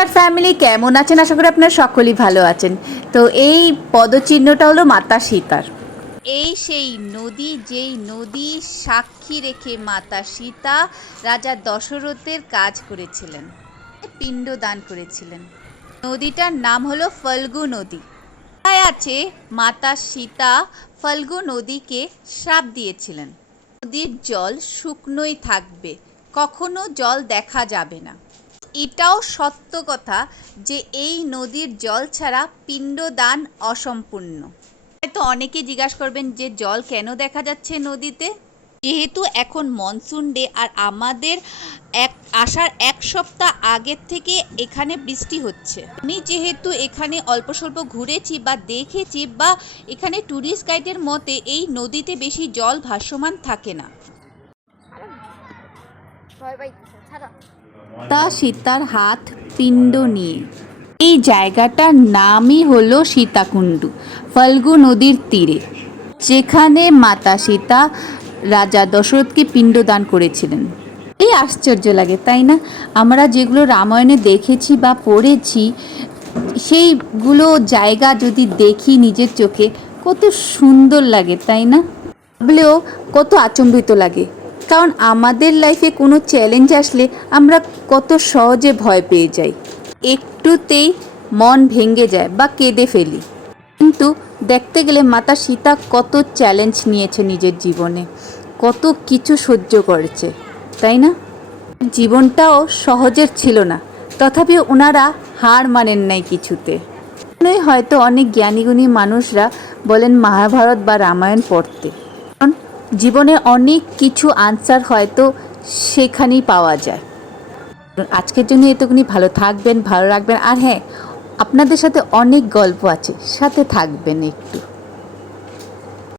নমস্কার ফ্যামিলি, কেমন আছেন? আশা করি আপনারা সকলেই ভালো আছেন। তো এই পদচিহ্নটা হলো মাতা সীতার। এই সেই নদী, যেই নদী সাক্ষী রেখে মাতা সীতা রাজা দশরথের কাজ করেছিলেন, পিণ্ড দান করেছিলেন। নদীটার নাম হলো ফল্গু নদী। তাই আছে মাতা সীতা ফল্গু নদীকে শ্রাপ দিয়েছিলেন, নদীর জল শুকনোই থাকবে, কখনো জল দেখা যাবে না। এটাও সত্য কথা যে এই নদীর জল ছাড়া পিণ্ডদান অসম্পূর্ণ। হয়তো অনেকে জিজ্ঞাসা করবেন যে জল কেন দেখা যাচ্ছে নদীতে। যেহেতু এখন মনসুন ডে আর আমাদের আসার এক সপ্তাহ আগের থেকে এখানে বৃষ্টি হচ্ছে। আমি যেহেতু এখানে অল্প স্বল্প ঘুরেছি বা দেখেছি, বা এখানে ট্যুরিস্ট গাইডের মতে এই নদীতে বেশি জল ভাসমান থাকে না। তা সীতার হাত পিণ্ড নিয়ে এই জায়গাটার নামই হলো সীতাকুণ্ড, ফল্গু নদীর তীরে, যেখানে মাতা সীতা রাজা দশরথকে পিণ্ড দান করেছিলেন। এই আশ্চর্য লাগে, তাই না? আমরা যেগুলো রামায়ণে দেখেছি বা পড়েছি, সেইগুলো জায়গা যদি দেখি নিজের চোখে, কত সুন্দর লাগে, তাই না? ভাবলেও কত আচম্বিত লাগে। কারণ আমাদের লাইফে কোনো চ্যালেঞ্জ আসলে আমরা কত সহজে ভয় পেয়ে যাই, একটুতেই মন ভেঙে যায় বা কেঁদে ফেলি। কিন্তু দেখতে গেলে মাতা সীতা কত চ্যালেঞ্জ নিয়েছে নিজের জীবনে, কত কিছু সহ্য করেছে, তাই না? জীবনটাও সহজের ছিল না, তথাপি ওনারা হার মানেন নাই কিছুতে। হয়তো অনেক জ্ঞানীগুণী মানুষরা বলেন মহাভারত বা রামায়ণ পড়তে, কারণ জীবনে অনেক কিছু আনসার হয়তো সেখানেই পাওয়া যায়। আজকের জন্য এতটুকুনি। ভালো থাকবেন, ভালো রাখবেন, আর হ্যাঁ, আপনাদের সাথে অনেক গল্প আছে, সাথে থাকবেন একটু।